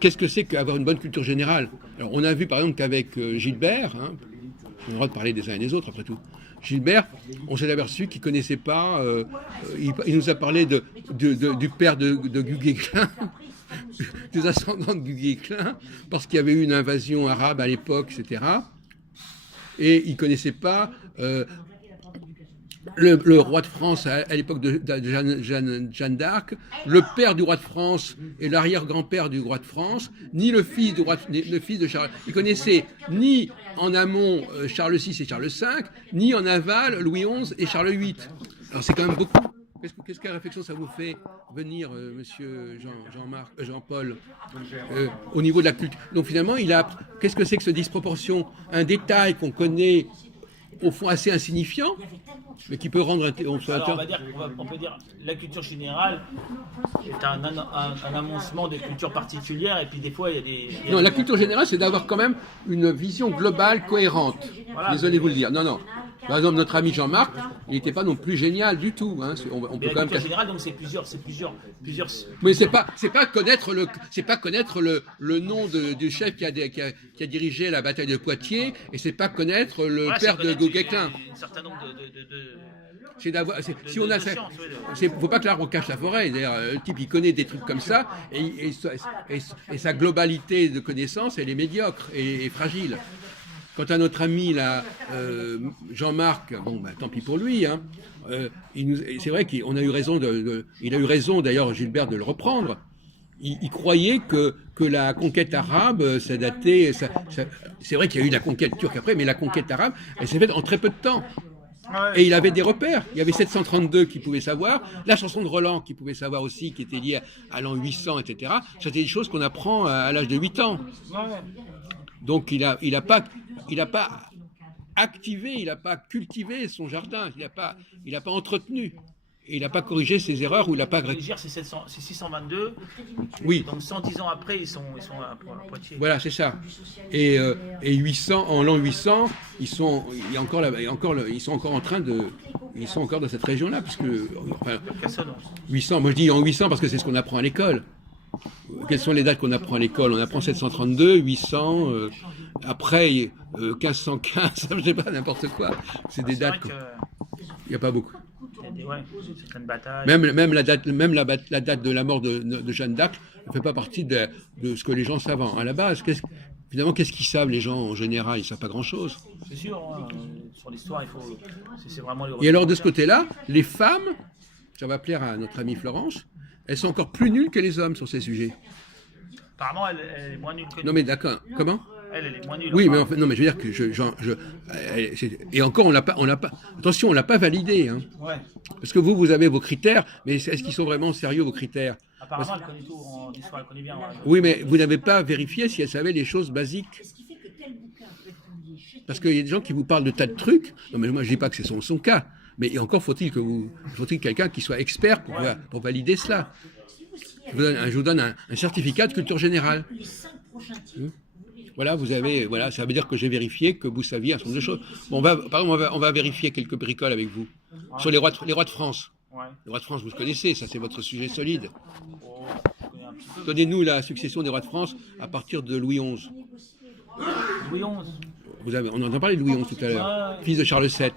qu'est-ce que c'est qu'avoir une bonne culture générale? Alors, on a vu par exemple qu'avec Gilbert, hein, on a le droit de parler des uns et des autres après tout. Gilbert, on s'est aperçu qu'il ne connaissait pas. Il nous a parlé du père de Guguay-Clin, des ascendants de Guguay-Clin, parce qu'il y avait eu une invasion arabe à l'époque, etc. Et il ne connaissait pas le roi de France à l'époque de Jeanne d'Arc, le père du roi de France et l'arrière-grand-père du roi de France, ni le fils de Charles. Il connaissait ni en amont Charles VI et Charles V, ni en aval Louis XI et Charles VIII. Alors c'est quand même beaucoup. Quelle réflexion ça vous fait venir, monsieur Jean-Paul, au niveau de la culture? Donc finalement, qu'est-ce que c'est que ce disproportion? Un détail qu'on connaît au fond assez insignifiant, mais qui peut rendre... on peut dire la culture générale est un amoncement de cultures particulières, et puis des fois il y a des... Non, la culture générale, c'est d'avoir quand même une vision globale, cohérente. Voilà, désolé de vous le dire. Non. Par exemple, notre ami Jean-Marc, il n'était pas non plus génial du tout. Hein. On peut quand même... générale, donc c'est plusieurs. Mais c'est pas connaître le nom du chef qui a dirigé la bataille de Poitiers, et c'est pas connaître le père de Guguay-Clin. Un certain nombre faut pas que l'arbre cache la forêt. D'ailleurs, le type il connaît des trucs comme ça, et sa globalité de connaissances, elle est médiocre et fragile. Quant à notre ami là, Jean-Marc, tant pis pour lui. Hein, c'est vrai qu'on a eu raison il a eu raison d'ailleurs Gilbert de le reprendre. Il croyait que la conquête arabe, ça datait. C'est vrai qu'il y a eu la conquête turque après, mais la conquête arabe, elle s'est faite en très peu de temps. Et il avait des repères. Il y avait 732 qui pouvaient savoir, la chanson de Roland qui pouvait savoir aussi, qui était liée à l'an 800, etc. C'était des choses qu'on apprend à l'âge de 8 ans. Donc il a pas activé, il n'a pas cultivé son jardin, il n'a pas entretenu. Et il n'a pas corrigé ses erreurs ou il n'a pas... C'est 622. Oui. Donc 110 ans après, ils sont à Poitiers. Voilà, c'est ça. Et 800, en l'an 800, ils sont encore en train de... Ils sont encore dans cette région-là, puisque... Enfin, 800, moi je dis en 800 parce que c'est ce qu'on apprend à l'école. Quelles sont les dates qu'on apprend à l'école? On apprend 732, 800, après 1515, je ne sais pas, n'importe quoi. C'est des dates... Il n'y a pas beaucoup. Certaines batailles. Même la date de la mort de Jeanne d'Arc ne fait pas partie de ce que les gens savent à la base. Finalement, qu'est-ce qu'ils savent les gens en général? Ils ne savent pas grand-chose. C'est sûr, sur l'histoire, c'est vraiment les... Et alors de ce côté-là, les femmes, ça va plaire à notre amie Florence, elles sont encore plus nulles que les hommes sur ces sujets. Apparemment, elle est moins nulle que nous. Non mais d'accord, comment? Elle est moins nulle. Oui, mais en fait, non, mais je veux dire que et encore, on l'a pas, attention, on l'a pas validé, hein. Ouais. Parce que vous avez vos critères, mais est-ce qu'ils sont vraiment sérieux vos critères? Apparemment, elle connaît tout en histoire, elle connaît bien. Oui, mais vous n'avez pas vérifié si elle savait les choses basiques. Parce qu'il y a des gens qui vous parlent de tas de trucs. Non, mais moi, je dis pas que c'est son cas. Mais encore faut-il quelqu'un qui soit expert pour valider cela. Je vous donne un certificat de culture générale. Voilà, ça veut dire que j'ai vérifié que vous saviez un certain nombre de choses. Bon, on va vérifier quelques bricoles avec vous. Sur les rois de France. Ouais. Les rois de France, vous le connaissez, ça c'est votre sujet solide. Donnez-nous la succession des rois de France à partir de Louis XI. Louis XI. On entend parler de Louis XI tout à l'heure, fils de Charles VII.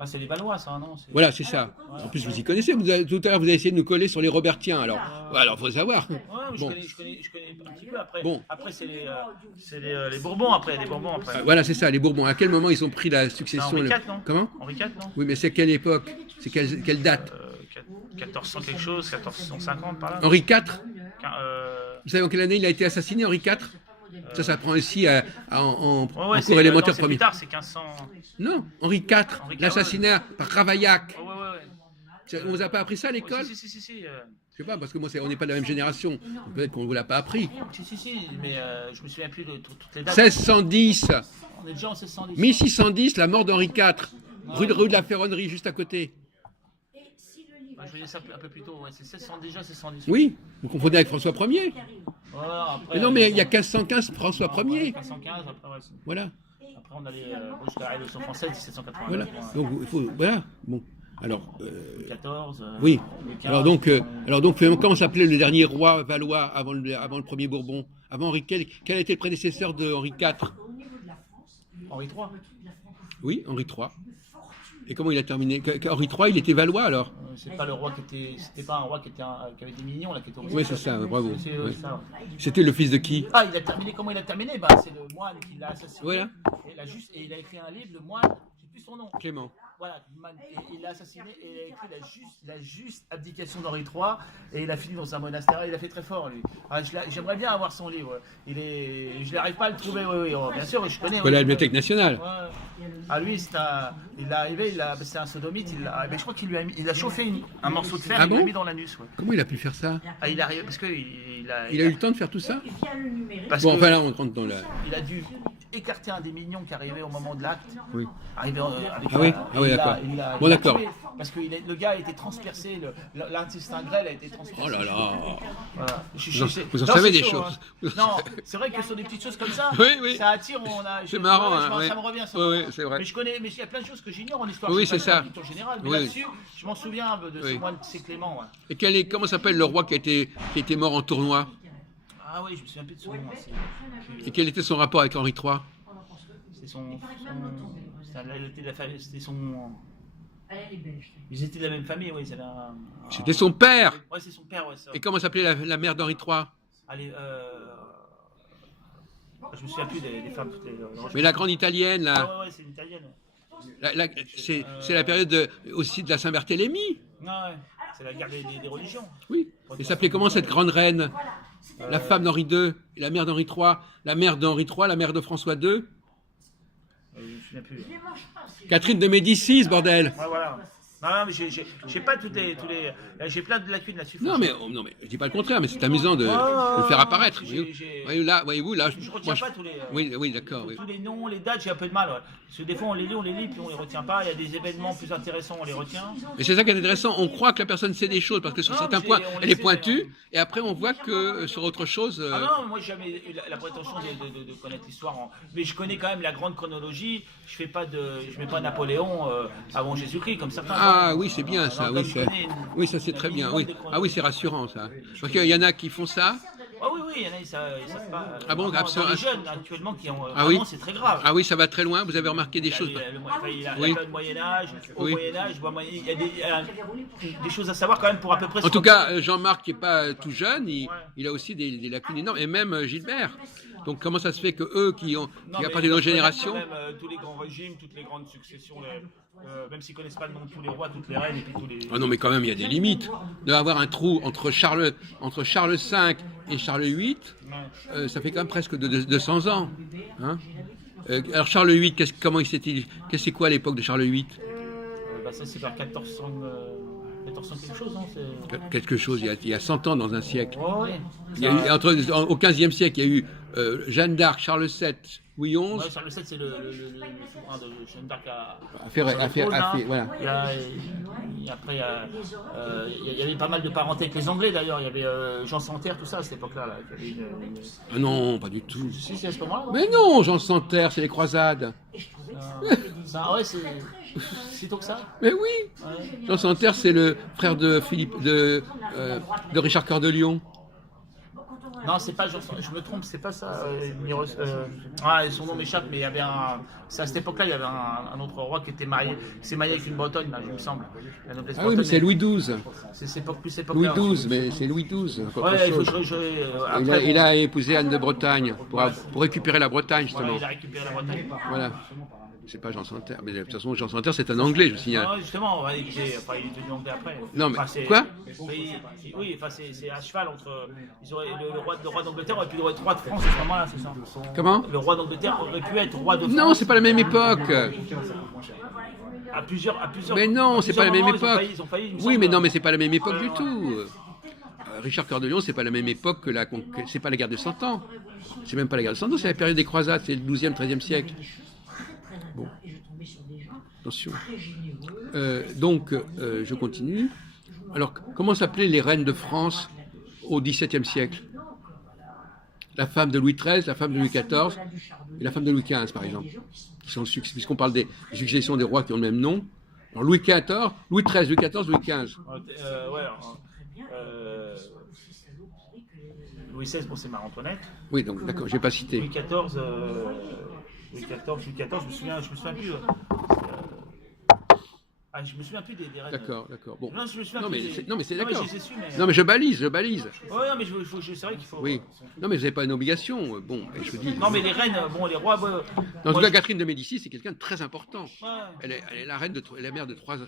Ah, c'est les Valois, ça, non? Voilà, c'est ça. En plus, vous y connaissez. Tout à l'heure, vous avez essayé de nous coller sur les Robertiens. Alors, faut savoir. Ouais, bon. je connais un petit peu. Après, bon. Après c'est les Bourbons. Après. Voilà, c'est ça, les Bourbons. À quel moment ils ont pris la succession? Henri IV, non? Comment? Henri IV, non? Oui, mais c'est quelle époque? C'est quelle date? 1400 quelque chose, 1450 par là. Henri IV? Vous savez en quelle année il a été assassiné, Henri IV? Ça prend aussi en cours élémentaire premier. Plus tard, c'est 1500. Non, Henri IV, l'assassinat par Ravaillac. Ouais. On vous a pas appris ça à l'école? Si. Je sais pas, parce que moi, on n'est pas de la même génération. Peut-être qu'on ne vous l'a pas appris. Si, mais je me souviens plus de toutes les dates. 1610. On est déjà en 1610. 1610, la mort d'Henri IV. Rue de la Ferronnerie, juste à côté. Je vais dire ça un peu plus tôt, ouais. C'est 1610. Oui, vous confondez avec François Ier. Voilà, mais non, mais il y a 1515, François Ier. 1515, après, ouais. Voilà. Après, on allait jusqu'à la Révolution française, 1780. Voilà. Donc, voilà. Bon. Alors, Louis XIV. oui. Louis XV, Alors donc, comment s'appelait le dernier roi valois avant le premier Bourbon? Avant Henri, quel a été le prédécesseur de Henri IV? Henri III. Oui, Henri III. Et comment il a terminé? Henri III, il était valois alors? C'est pas le roi c'était pas un roi qui avait des millions là, qui était au Oui, c'est ça, bravo. C'est Oui. ça. C'était le fils de qui? Ah, il a terminé, comment il a terminé? Bah, c'est le moine qui l'a assassiné. Voilà. Et il a écrit un livre, le moine, je sais plus son nom. Clément. Voilà, et il l'a assassiné et il a écrit la juste abdication d'Henri III et il a fini dans un monastère. Il a fait très fort lui. Ah, j'aimerais bien avoir son livre. Je n'arrive pas à le trouver. Oui, bien sûr, je connais. Voilà la Bibliothèque nationale. Ouais. Ah lui, il est arrivé, c'est un sodomite. Je crois il a chauffé un morceau de fer et il l'a mis dans l'anus. Ouais. Comment il a pu faire ça? Ah, il arrive parce que il a eu le temps de faire tout ça? Parce Bon, que enfin là, on rentre dans la. il a dû écarter un des mignons qui arrivait au moment de l'acte. Oui. Arrivé avec Ah oui, d'accord. Bon, d'accord. Parce que le gars a été transpercé, l'intestin grêle a été transpercé. Oh là là. Voilà. Vous en savez des chaud, choses. hein. Non, c'est vrai que sur des petites choses comme ça, Oui. ça attire. C'est marrant, ça me revient. Ça. Oui, c'est vrai. Mais il y a plein de choses que j'ignore en histoire. Oui, c'est ça. En général, mais Oui. là-dessus, je m'en souviens de ce moine, c'est Clément. Ouais. Et comment s'appelle le roi qui était mort en tournoi? Ah oui, je me souviens plus de son nom. Et quel était son rapport avec Henri III? C'était son. Ils étaient de la même famille, oui. C'était son père. Ouais, c'est son père, ouais. Ça. Et comment s'appelait la mère d'Henri III? Allez, je me souviens plus des femmes. Mais la grande italienne, là. Ah ouais, c'est une italienne. C'est la période aussi de la Saint-Barthélemy. Ouais, c'est la guerre des religions. Oui. Et s'appelait comment cette grande reine? La femme d'Henri II, et la mère d'Henri III, la mère d'Henri III, la mère de François II. Je me souviens plus. Catherine de Médicis, bordel. Ouais, voilà. Non, mais j'ai pas j'ai plein de lacunes là-dessus. Non mais je dis pas le contraire, mais c'est amusant de le faire apparaître. Voyez-vous, là, je retiens pas tous les. Oui, d'accord. Tous les noms, les dates, j'ai un peu de mal. Ouais. Parce que des fois on les lit, puis on les retient pas. Il y a des événements plus intéressants, on les retient. Mais c'est ça qui est intéressant. On croit que la personne sait des choses parce que sur certains points, elle est pointue, et après on voit que sur autre chose. Ah non, moi j'ai jamais eu la prétention de connaître l'histoire, mais je connais quand même la grande chronologie. Je mets pas Napoléon avant Jésus-Christ comme certains. Ah oui, c'est bien ça. Oui, ça c'est très bien. Oui. Ah oui, c'est rassurant ça. Parce qu'il y en a qui font ça. Ah oui, il y en a, ils savent pas. Ah bon, les jeunes actuellement qui ont. Ah oui, c'est très grave. Ah oui, ça va très loin. Vous avez remarqué des choses. Il y a le Moyen-Âge, au Moyen-Âge, il y a des choses à savoir quand même pour à peu près. En tout cas, Jean-Marc qui n'est pas tout jeune, il a aussi des lacunes énormes. Et même Gilbert. Donc comment ça se fait que eux qui appartiennent à nos générations. Même tous les grands régimes, toutes les grandes successions. Même s'ils ne connaissent pas le nom de tous les rois, toutes les reines et puis tous les. Ah non, mais quand même, il y a des limites. D'avoir un trou entre Charles V et Charles VIII, ça fait quand même presque 200 ans. Hein, alors Charles VIII, comment c'est quoi à l'époque de Charles VIII? Ça c'est vers 1400 quelque chose. Hein, quelque chose, il y a 100 ans dans un siècle. Ouais. Au XVe siècle, il y a eu Jeanne d'Arc, Charles VII, Louis XI. Ouais, Charles VII, c'est le souverain de Jeanne d'Arc voilà. Après, il y avait pas mal de parenté avec les Anglais d'ailleurs. Il y avait Jean Santerre, tout ça à cette époque-là. Là, Ah non, pas du tout. Si, c'est à ce moment-là. Mais non, Jean Santerre, c'est les croisades. Ouais, c'est tôt que ça. Mais oui. Ouais. Jean Santerre, c'est le frère de Richard Cœur de Lion. Non, c'est pas Jean Santerre, je me trompe, c'est pas ça. Son nom m'échappe, mais il y avait c'est à cette époque-là, il y avait un autre roi qui était marié, s'est marié avec une Bretonne, là, il me semble. Oui, mais c'est Louis XII. C'est plus cette Louis époque-là. XII, mais c'est Louis XII. Ouais, il faut que il a épousé Anne de Bretagne pour récupérer la Bretagne, justement. Il a récupéré la Bretagne. Voilà. C'est pas Jean Santerre, mais de toute façon, Jean Santerre, c'est un Anglais, je vous signale. Non, justement, il est devenu anglais après. Non, mais quoi? Oui, c'est à cheval entre. Le roi d'Angleterre aurait pu être roi de France à ce moment-là, c'est ça? Comment? Le roi d'Angleterre aurait pu être roi de France. Non, c'est pas la même époque. À plusieurs. Mais non, c'est pas la même époque. Ils ont failli, oui, mais non, mais c'est pas la même époque du tout. Richard Cœur de Lion, c'est pas la même époque que c'est pas la guerre de 100 ans. C'est même pas la guerre de 100 ans, c'est la période des croisades, c'est le 12e, 13e siècle. Bon. Attention. Donc, je continue. Alors, comment s'appelaient les reines de France au XVIIe siècle? La femme de Louis XIII, la femme de Louis XIV et la femme de Louis XV, par exemple. Puisqu'on parle des successions des rois qui ont le même nom. Alors, Louis XIV, Louis XIII, Louis XIV, Louis XV. Ouais, alors, Louis XVI, bon, c'est Marie-Antoinette. Oui, donc d'accord, j'ai pas cité. Louis XIV, je me souviens plus. Je me souviens plus des reines. D'accord. Bon. Non, je me souviens Non, mais plus c'est, non, mais c'est d'accord. je les ai su, mais... Non, mais je balise. Ouais, non, mais c'est vrai qu'il faut... Oui. Non, mais vous n'avez pas une obligation. Bon, et je vous dis. Non, mais les reines, bon, les rois... En tout cas, Catherine de Médicis, c'est quelqu'un de très important. Ouais. Elle est la reine elle est la mère de 3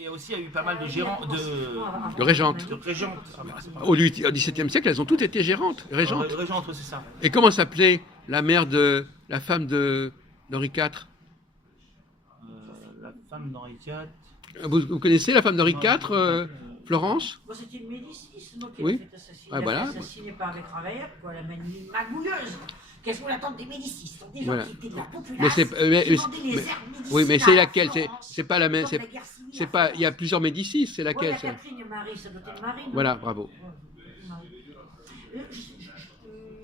Et aussi, il y a eu pas mal de gérants, de régentes. de régentes. Ah, bah, c'est pas Au XVIIe siècle, elles ont toutes été gérantes, régentes. Régentes, c'est ça. Et comment s'appelait la femme d'Henri IV? La femme d'Henri IV... Vous connaissez la femme d'Henri IV, Florence? Bon, c'était une Médicis, moi, qui Oui. l'a fait assassiner. Ah, voilà. Assassinée par les travailleurs, quoi, la magouilleuse. Qu'est-ce qu'on attend des Médicis? Ce sont des gens Voilà. qui étaient de la population, Mais c'est, qui vendaient les herbes oui, mais c'est médicinales laquelle? à Florence, C'est pas la même. pendant la guerre civile C'est à pas. Il y a Florence. plusieurs Médicis. C'est Ouais, laquelle? la ça Catherine et Marie, ça doit être Marie. non? Voilà, bravo.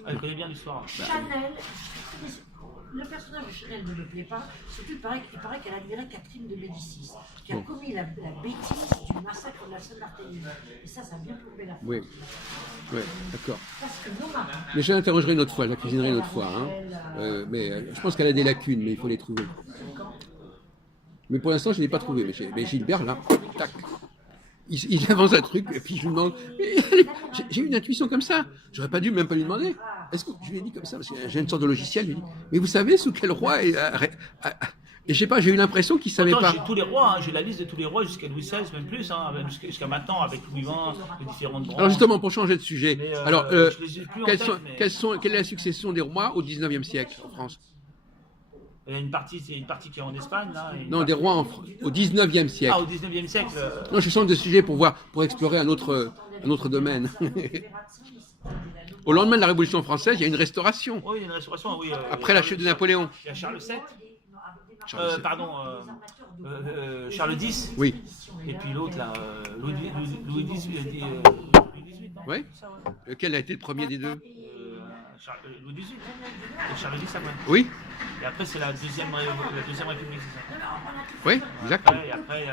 Elle connaît bien l'histoire. Chanel, le personnage de Chanel ne me plaît pas, surtout il paraît qu'elle admirait Catherine de Médicis, qui a Bon. commis la bêtise du massacre de la Sainte-Barthélemy. Et ça a bien plombé la Oui. Oui, d'accord. Parce que nos maris, Mais je l'interrogerai une autre fois, je la cuisinerai une autre fois. Hein. Je pense qu'elle a des lacunes, mais il faut les trouver. Mais pour l'instant, je ne l'ai pas trouvé. Mais Gilbert, là, tac. Il avance un truc, et puis je lui demande. J'ai une intuition comme ça. J'aurais pas dû même pas lui demander. Est-ce que je lui ai dit comme ça, parce que j'ai une sorte de logiciel, je lui ai dit, mais vous savez sous quel roi et je sais pas, j'ai eu l'impression qu'il savait Attends, pas. j'ai tous les rois, hein, j'ai la liste de tous les rois jusqu'à Louis XVI, même plus, hein, jusqu'à maintenant, avec Louis XX, les différentes branches. Alors justement, pour changer de sujet, Mais, alors je les ai plus en quelle tête, mais- est la succession des rois au 19e siècle en France? Il y a une partie qui est en Espagne, là. et une Non, partie- des rois au 19e siècle. Ah, au 19e siècle. Non, je change de sujet pour explorer un autre domaine. Au lendemain de la Révolution française, il y a une restauration. Oui, il y a une restauration, oui. Après la chute de Napoléon. Il y a Charles VII, Charles VII. Charles X, Oui, et puis l'autre, là, Louis XVIII, non oui. Ça, ouais. Lequel a été le premier des deux? Louis XVIII et Charles X après. Oui, Et après, c'est la deuxième République, c'est ça. oui, exact. Et après,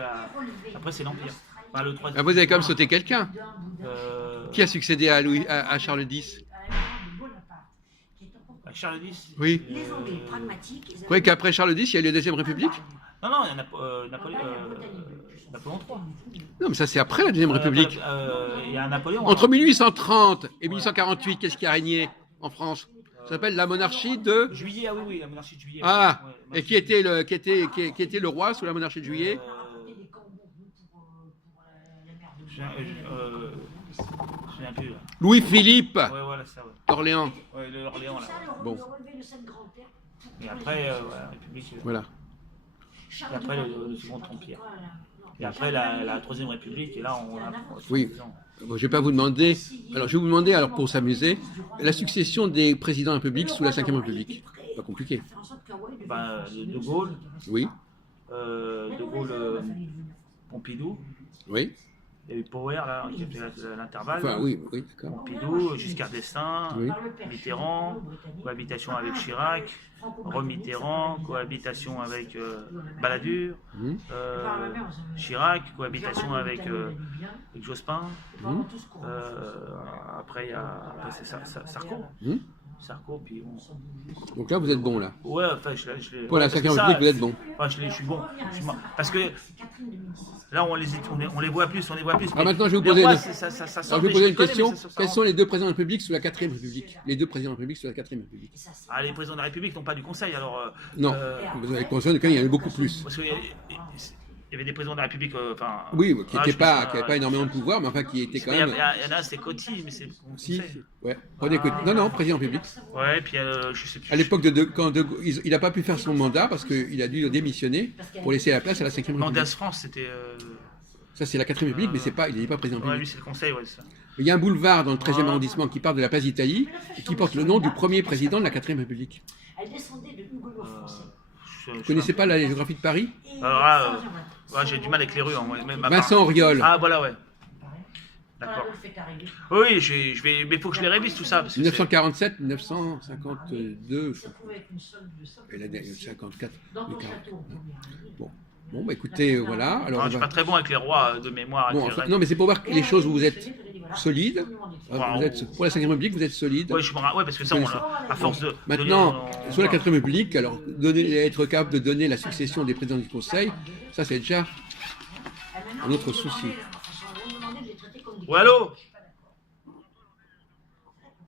après c'est l'Empire. Enfin, le troisième. Ah, vous avez quand même sauté quelqu'un. Euh, Qui a succédé à Charles X? Charles X. Oui. Les Anglais pragmatiques. Vous croyez qu'après Charles X, il y a eu la Deuxième République? Non, non, il y a Napoléon III. Non, mais ça c'est après la Deuxième République. Il y a Napoléon. Entre 1830 et 1848, qu'est-ce qui a régné en France? Ça s'appelle la monarchie de... Juillet, ah oui, la monarchie de Juillet. Ah, Ouais, et qui était le roi sous la monarchie de Juillet? Je me souviens plus, là. Louis-Philippe Ouais, voilà, ça, ouais. d'Orléans. Ouais, l'Orléans, là. Bon. Et après, la République. Voilà. Et après, le Second Empire. Et après, la Troisième République, et là, on a. Oui. Bon, je ne vais pas vous demander... Alors, je vais vous demander, alors pour s'amuser, la succession des présidents de la République sous la Ve République. Pas compliqué. Ben, De Gaulle, Oui, Pompidou. oui. Il y a eu Power, là, qui a fait l'intervalle. Enfin, oui, d'accord. Pompidou, Giscard d'Estaing, Oui. Mitterrand, cohabitation avec Chirac, Mitterrand, cohabitation avec Balladur, Mhm. Chirac, cohabitation avec Jospin. Mhm. Après, c'est Sarko. Mhm. Sarko, puis on... Donc là, vous êtes bon, là. Ouais, enfin, je Pour la parce Ve que ça, République, vous êtes bon. enfin, je suis bon. Parce que là, on les voit plus, Ah, maintenant, je vais vous Mais poser, moi, une... ça Alors, sort, je vais vous mais poser les une connais, question. mais ça Quels rentre. sont les deux présidents de la République sous la Ve République? Les deux présidents de la République sous la Ve République? Ah, les présidents de la République n'ont pas du conseil, alors... Non, vous avez conscience de qu'il y en a eu beaucoup plus. Parce qu'il y avait des présidents de la République, enfin... Oui, qui n'avaient je pas, pense, énormément de pouvoir, mais enfin qui étaient quand Il y même... en a un, c'est Coty, mais c'est... Si, ouais. Prenez écoute. Non, président de la République. Ouais, puis je sais plus... À l'époque il n'a pas pu faire son mandat parce qu'il a dû démissionner pour laisser la place à la Ve République. Mandas France, c'était... Ça, c'est la 4ème République, mais il n'est pas président de la Ouais, lui, République. c'est le conseil, ouais, c'est ça. Il y a un boulevard dans le 13e arrondissement qui part de la place d'Italie et qui porte le nom du premier président de la 4ème République. Elle descendait de Hugo français. Vous ne connaissez pas la géographie de Paris? Alors là, ouais, j'ai du mal avec les rues. Hein, même à Vincent Auriol. Ah, voilà, ouais. D'accord. D'accord. Oui, je vais, mais il faut que je les révise tout ça. Parce que 1947, 1952, Ça pouvait être une solde de ça. et la dernière, 54. Dans ton mais 40. château. Bon. Bon, bah écoutez, voilà. Alors, Je suis pas très bon avec les rois de mémoire. bon, avec les enfin, règles. non, mais c'est pour voir que les choses où vous êtes solide. Wow. Vous êtes, pour la 5e République, vous êtes solide. Ouais, parce que ça, à force de. Maintenant, sur la 4e République, alors être capable de donner la succession des présidents du Conseil, ça c'est déjà un autre souci. Ouais, allô?